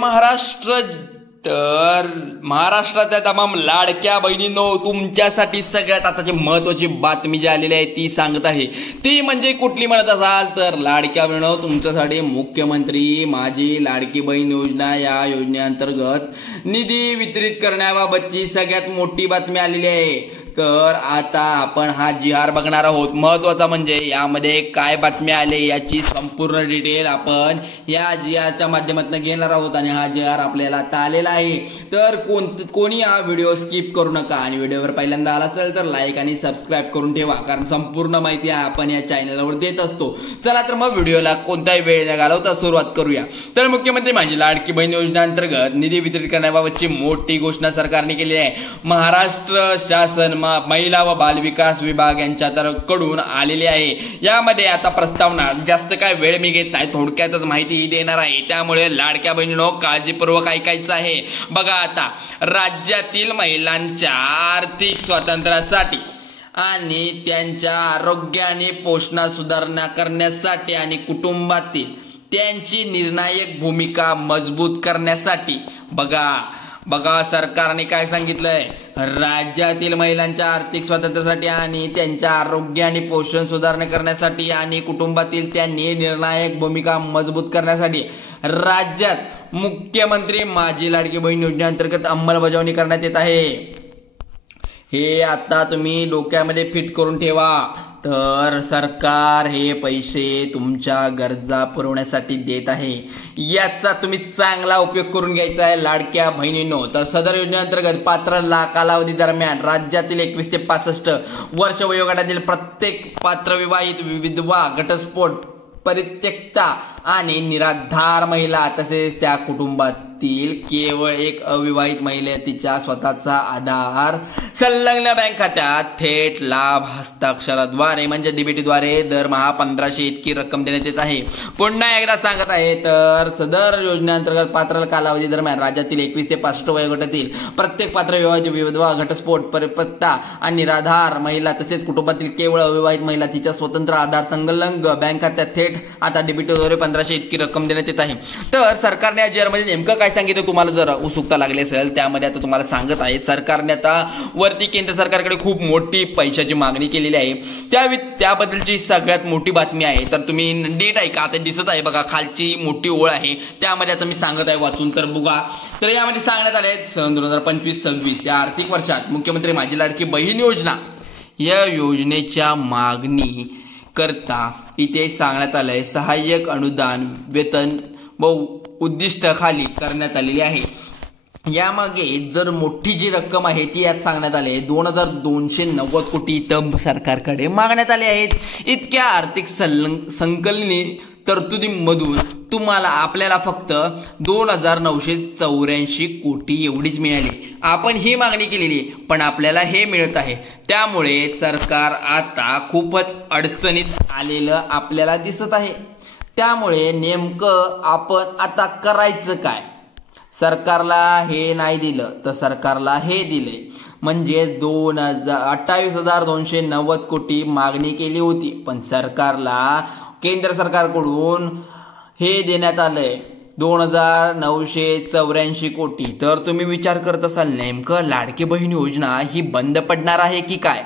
महाराष्ट्र. तर महाराष्ट्रातल्या तमाम लाडक्या बहिणींनो, तुमच्यासाठी सगळ्यात आताची महत्वाची बातमी जी आलेली आहे ती सांगत आहे. ती म्हणजे कुठली म्हणत असाल तर लाडक्या बहिणींनो, तुमच्यासाठी मुख्यमंत्री माझी लाडकी बहीण योजना या योजनेअंतर्गत निधी वितरित करण्याबाबतची सगळ्यात मोठी बातमी आलेली आहे. तर आता आपण हा GR बघणार आहोत. महत्वाचा म्हणजे यामध्ये काय बातमी आले याची संपूर्ण डिटेल आपण या GRच्या माध्यमातून घेणार आहोत आणि हा GR आपल्याला आता आलेला आहे. तर कोणी हा व्हिडिओ स्किप करू नका आणि व्हिडिओवर पहिल्यांदा आला असेल तर लाईक आणि सबस्क्राईब करून ठेवा, कारण संपूर्ण माहिती आपण या चॅनलवर देत असतो. चला तर मग व्हिडिओला कोणताही वेळ न घालवता सुरुवात करूया. तर मुख्यमंत्री माझी लाडकी बहीण योजनेअंतर्गत निधी वितरित करण्याबाबतची मोठी घोषणा सरकारने केली आहे. महाराष्ट्र शासन महिला व बाल विकास विभाग यांच्याकडून आलेली आहे. यामध्ये आता प्रस्तावना जास्त काय वेळ मी घेत नाही, थोडक्यातच माहिती देणार आहे. त्यामुळे लाडक्या बहिणींनो काळजीपूर्वक ऐकायचं आहे. बघा आता राज्यातील महिलांच्या आर्थिक स्वातंत्र्यासाठी आणि त्यांच्या आरोग्य आणि पोषण सुधारणा करण्यासाठी आणि कुटुंबातील त्यांची निर्णायक भूमिका मजबूत करण्यासाठी बघा सरकारने काय सांगितलंय. राज्यातील महिलांच्या आर्थिक स्वातंत्र्यासाठी आणि त्यांच्या आरोग्य आणि पोषण सुधारणा करण्यासाठी आणि कुटुंबातील त्यांनी निर्णायक भूमिका मजबूत करण्यासाठी राज्यात मुख्यमंत्री माझी लाडकी बहीण योजनेअंतर्गत अंमलबजावणी करण्यात येत आहे. हे आता तुम्ही डोक्यामध्ये फिट करून ठेवा. तर सरकार हे पैसे तुमच्या गरजा पुरवण्यासाठी देत आहे. याचा तुम्ही चांगला उपयोग करून घ्यायचा आहे लाडक्या बहिणींनो. तर सदर योजनेअंतर्गत पात्र कालावधी दरम्यान राज्यातील 21 ते 65 वर्ष वयोगटातील प्रत्येक पात्र विवाहित, विधवा, घटस्फोट, परित्यक्ता आणि निराधार महिला तसेच त्या कुटुंबातील केवळ एक अविवाहित महिला तिच्या स्वतःचा आधार संलग्न बँक खात्यात थेट लाभ हस्ताक्षराद्वारे म्हणजे DBT द्वारे दरमहा 1500 इतकी रक्कम देण्यात येत आहे. पुन्हा एकदा सांगत आहे. तर सदर योजनेअंतर्गत पात्र कालावधी दरम्यान राज्यातील 21 ते 65 वयोगटातील प्रत्येक पात्र विवाहित, विधवा, घटस्फोट, परित्यक्ता आणि निराधार महिला तसेच कुटुंबातील केवळ अविवाहित महिला तिच्या स्वतंत्र आधार संलग्न बँक खात्यात थेट आता DBT द्वारे 1500 इतकी रक्कम देण्यात येत आहे. तर सरकारने या GR मध्ये नेमकं काय सांगितलं तुम्हाला जर उत्सुकता लागली असेल, त्यामध्ये आता तुम्हाला सांगत आहे. सरकारने आता वरती केंद्र सरकारकडे खूप मोठी पैशाची मागणी केलेली आहे. त्याबद्दलची सगळ्यात मोठी बातमी आहे. तर तुम्ही नीट ऐका. आता दिसत आहे बघा खालची मोठी ओळ आहे, त्यामध्ये आता मी सांगत आहे वाचून. तर बघा, तर यामध्ये सांगण्यात आले 2025-26 या आर्थिक वर्षात मुख्यमंत्री माझी लाडकी बहीण योजना या योजनेच्या मागणी करता इथे सांगण्यात आलंय सहाय्यक अनुदान वेतन व उद्दिष्ट खाली करण्यात आलेली आहे. यामागे जर मोठी जी रक्कम आहे ती यात सांगण्यात आली आहे 2290 कोटी तर सरकारकडे मागण्यात आले आहेत. इतक्या आर्थिक संकलनी तरतुदीमधून आपल्याला फक्त 2984 कोटी एवढीच मिळाली. आपण ही मागणी केलेली पण आपल्याला हे मिळत आहे. त्यामुळे सरकार आता खूपच अडचणीत आलेलं आपल्याला दिसत आहे. त्यामुळे नेमकं आपण आता करायचं काय. सरकारला हे नाही दिलं तर सरकारला हे दिले, म्हणजे 28,290 कोटी मागणी केली होती पण सरकारला केंद्र सरकारकडून हे देण्यात आलंय 2984 कोटी. तर तुम्ही विचार करत असाल नेमकं लाडकी बहीण योजना ही बंद पडणार आहे की काय.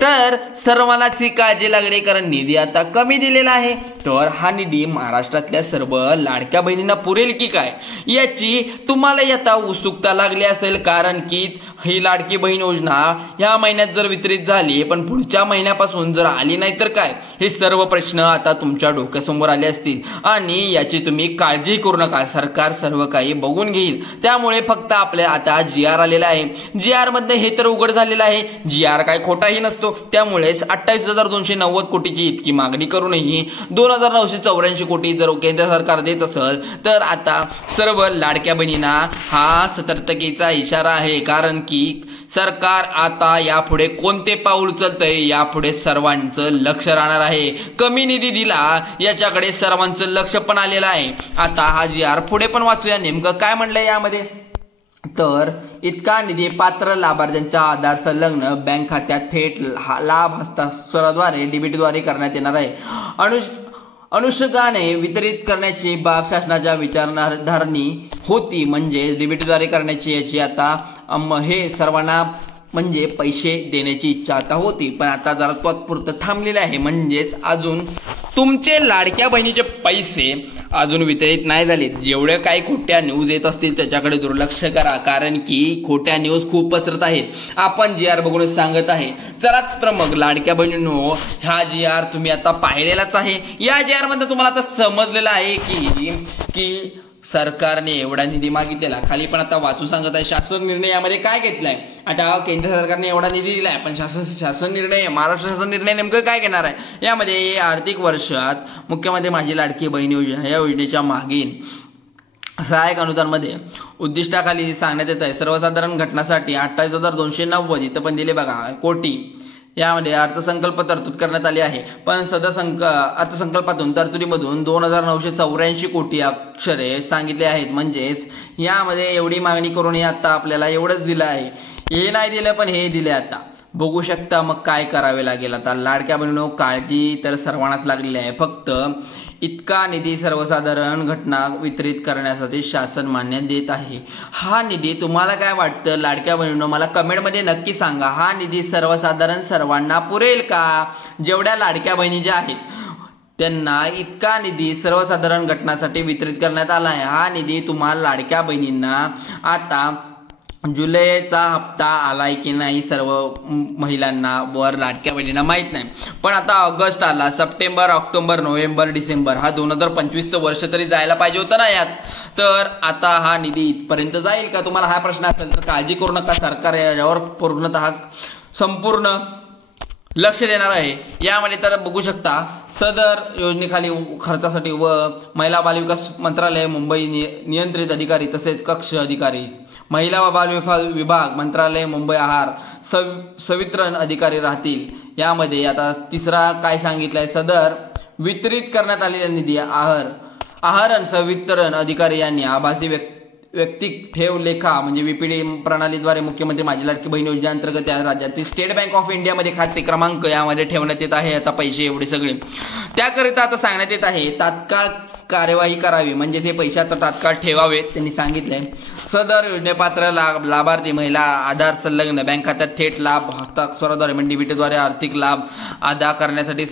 तर सर्वांनाच ही काळजी लागली, कारण निधी आता कमी दिलेला आहे. तर हा निधी महाराष्ट्रातल्या सर्व लाडक्या बहिणींना पुरेल की काय याची तुम्हाला आता उत्सुकता लागली असेल, कारण की ही लाडकी बहीण योजना या महिन्यात जर वितरित झाली पण पुढच्या महिन्यापासून जर आली नाही तर काय, हे सर्व प्रश्न आता तुमच्या डोक्यासमोर आले असतील. आणि याची तुम्ही काळजी करू नका, सरकार सर्व काही बघून घेईल. त्यामुळे फक्त आपल्या आता GR आलेला आहे. GR मध्ये हे तर उघड झालेलं आहे. GR काय खोटाही नसतो. त्यामुळे 28,290 कोटीची इतकी मागणी करूनही 2984 कोटी जर केंद्र सरकार देत असेल तर आता सर्व लाडक्या बहिणींना हा सतर्कतेचा इशारा आहे. कारण की सरकार आता यापुढे कोणते पाऊल उचलतंय यापुढे सर्वांचं लक्ष राहणार आहे. कमी निधी दिला याच्याकडे सर्वांचं लक्ष पण आलेलं आहे. आता हा GR पुढे पण वाचूया नेमकं काय म्हणलंय यामध्ये. तर इतका निधी पात्र लाभार्थ्यांच्या आधार संलग्न बँक खात्यात थेट लाभ हस्तांतरणाद्वारे DBT द्वारे करण्यात येणार आहे. अनुषंगाने वितरित करण्याची बाब शासनाच्या विचारधारणी होती, म्हणजे डीबीटीद्वारे करण्याची याची आता हे सर्वांना म्हणजे पैसे देण्याची इच्छा आता होती, पण आता जरा त्वरित थांबलेले आहे. म्हणजेच अजून तुमचे लाडक्या बहिणीचे पैसे अजून वितरित नाही झाले. जेवढे काही खोट्या न्यूज येत असतील त्याच्याकडे दुर्लक्ष करा, कारण की खोट्या न्यूज खूप पसरत आहेत. आपण GR बघूनच सांगत आहे. चला तर मग लाडक्या बहिणींनो, हा GR तुम्ही आता पाहिलेलाच आहे. या GR मध्ये तुम्हाला आता समजलेलं आहे की सरकारने एवढा निधी मागितलेला. खाली पण आता वाचून सांगत आहे शासन निर्णय यामध्ये काय घेतलाय. आता केंद्र सरकारने एवढा निधी दिलाय, पण शासन निर्णय, महाराष्ट्र शासन निर्णय नेमकं काय घेणार आहे. यामध्ये आर्थिक वर्षात मुख्यमंत्री माझी लाडकी बहीण योजना या योजनेच्या मागील सहाय्यक अनुदानमध्ये उद्दिष्टाखाली सांगण्यात येत आहे सर्वसाधारण घटनासाठी 28,290 इथं पण दिले बघा कोटी. यामध्ये अर्थसंकल्प तरतूद करण्यात आली आहे, पण अर्थसंकल्पातून तरतुदीमधून 2,984 कोटी अक्षरे सांगितले आहेत. म्हणजेच यामध्ये एवढी मागणी करून आता आपल्याला एवढंच दिलं आहे. हे नाही दिलं, पण हे दिले. आता बघू शकता मग काय करावे लागेल. आता लाडक्या बहिणींनो, काळजी तर सर्वांनाच लागलेली आहे. फक्त इतका निधी सर्वसाधारण घटना वितरित करण्यासाठी शासन मान्य देत आहे. हा निधी तुम्हाला काय वाटतं लाडक्या बहिणींनो, मला कमेंटमध्ये नक्की सांगा. हा निधी सर्वसाधारण सर्वांना पुरेल का? जेवढ्या लाडक्या बहिणी ज्या आहेत त्यांना इतका निधी सर्वसाधारण घटनासाठी वितरित करण्यात आला आहे. हा निधी तुम्हाला लाडक्या बहिणींना आता जुलैचा हप्ता आलाय की नाही सर्व महिलांना वर लाडक्या बहिणींना माहित नाही, पण आता ऑगस्ट आला, सप्टेंबर, ऑक्टोबर, नोव्हेंबर, डिसेंबर हा 2025 वर्ष तरी जायला पाहिजे होतं ना यात. तर आता हा निधी इथपर्यंत जाईल का? तुम्हाला हा प्रश्न असेल तर काळजी करू नका. सरकार यावर पूर्णतः संपूर्ण लक्ष देणार आहे. यामध्ये तर बघू शकता सदर योजनेखाली खर्चासाठी व महिला बालविकास मंत्रालय मुंबई नियंत्रित अधिकारी तसेच कक्ष अधिकारी, महिला व बाल विभाग मंत्रालय मुंबई आहार संवितरण अधिकारी राहतील. यामध्ये आता तिसरा काय सांगितलंय, सदर वितरित करण्यात आलेला निधी आहार संवितरण अधिकारी यांनी आभासी व्यक्तिक ठेव लेखा म्हणजे VPD प्रणालीद्वारे मुख्यमंत्री माझी लाडकी बहीण योजनेअंतर्गत या राज्यातील स्टेट बँक ऑफ इंडियामध्ये खाते क्रमांक यामध्ये ठेवण्यात येत आहे. आता पैसे एवढे सगळे त्याकरिता आता सांगण्यात येत आहे तात्काळ कार्यवाही करावी, म्हणजे हे पैसे आता तात्काळ ठेवावेत त्यांनी सांगितलंय. सदर योजनेपात्र लाभार्थी महिला आधार संलग्न बँक खात्यात थेट लाभ हस्ताक्षराद्वारे म्हणजे DBTद्वारे आर्थिक लाभ अदा करण्यासाठी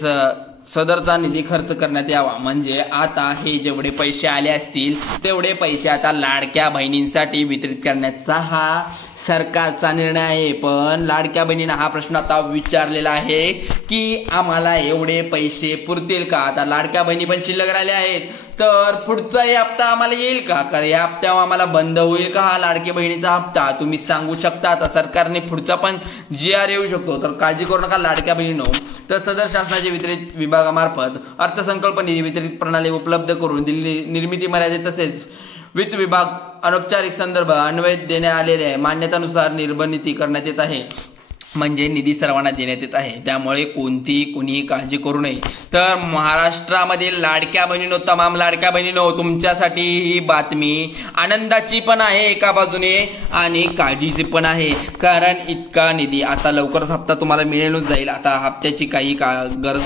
सदरचा निधी खर्च करण्यात यावा. म्हणजे आता हे जेवढे पैसे आले असतील तेवढे पैसे आता लाडक्या बहिणींसाठी वितरित करण्याचा हा सरकारचा निर्णय आहे. पण लाडक्या बहिणींना हा प्रश्न आता विचारलेला आहे की आम्हाला एवढे पैसे पुरतील का? आता लाडक्या बहिणी पण शिल्लक राहिल्या आहेत, तर पुढचा हप्ता आम्हाला येईल का? कारण या हप्त्यावर आम्हाला बंद होईल का हा लाडकी बहिणीचा हप्ता? तुम्ही सांगू शकता. आता सरकारने पुढचा पण GR येऊ शकतो, तर काळजी करू नका लाडक्या बहिणींनो. तर सदर शासनाच्या वितरित विभागामार्फत अर्थसंकल्प निधी वितरित प्रणाली उपलब्ध करून दिल्ली निर्मिती मर्यादित तसेच वित्त विभाग अनौपचारिक संदर्भ अन्वय देण्यात आलेले आहे. मान्यतानुसार निर्बंधित करण्यात येत आहे, म्हणजे निधी सर्वांना देण्यात येत आहे. त्यामुळे कुणीही काळजी करू नये. तर महाराष्ट्रामधील लाडक्या बहिणींनो, तमाम लाडक्या बहिणींनो, तुमच्यासाठी ही बातमी आनंदाची पण आहे एका बाजूने आणि काळजीची पण आहे. कारण इतका निधी आता लवकरच हप्ता तुम्हाला मिळूनच जाईल. आता हप्त्याची काही गरज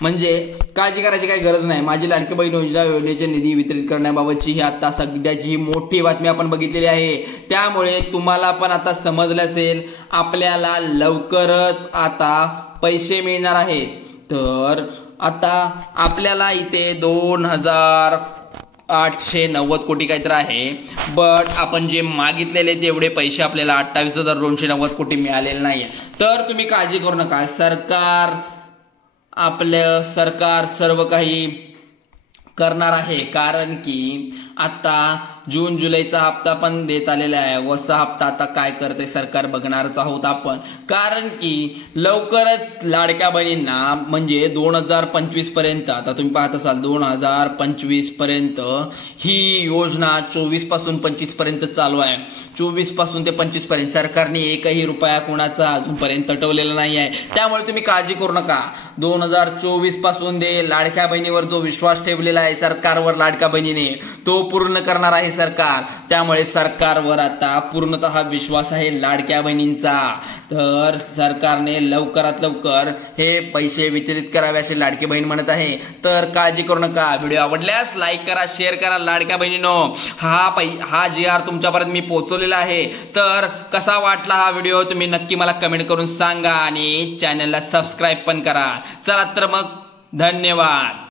म्हणजे काळजी करायची काही गरज नाही. माझी लाडकी बहीण योजनेचे निधी वितरित करण्याबाबतची ही आता सध्याची ही मोठी बातमी आपण बघितलेली आहे. त्यामुळे तुम्हाला पण आता समजलं असेल आपल्याला लवकरच आता पैसे मिळणार आहेत. तर आता आपल्याला इथे 2,890 कोटी काहीतरी आहे, बट आपण जे मागितलेले तेवढे पैसे आपल्याला 28,290 कोटी मिळालेले नाहीये. तर तुम्ही काळजी करू नका. सरकार सर्व काही करणार आहे, कारण की आता जून जुलैचा हप्ता पण देत आलेला आहे. ऑगस्टचा हप्ता आता काय करते सरकार बघणारच आहोत आपण, कारण की लवकरच लाडक्या बहिणींना म्हणजे 2025 पर्यंत, आता तुम्ही पाहत असाल 2025 पर्यंत ही योजना 24 पासून 25 पर्यंत चालू आहे. 24 पासून ते 25 पर्यंत सरकारने एकही रुपया कोणाचा अजूनपर्यंत तटवलेला नाही आहे. त्यामुळे तुम्ही काळजी करू नका. 2024 पासून लाडक्या बहिणीवर जो विश्वास ठेवलेला आहे सरकारवर लाडक्या बहिणीने, तो पूर्ण करणार आहे सरकार. त्यामुळे सरकारवर आता पूर्णतः विश्वास आहे लाडक्या बहिणींचा. तर सरकारने लवकरात लवकर हे पैसे वितरित करावे असे लाडकी बहीण म्हणत आहे. तर काळजी करू नका. व्हिडिओ आवडल्यास लाईक करा, शेअर करा. लाडक्या बहिणींनो, हा GR तुमच्यापर्यंत मी पोहोचवलेला आहे. तर कसा वाटला हा व्हिडिओ तुम्ही नक्की मला कमेंट करून सांगा आणि चॅनलला सबस्क्राईब पण करा. चला तर मग धन्यवाद.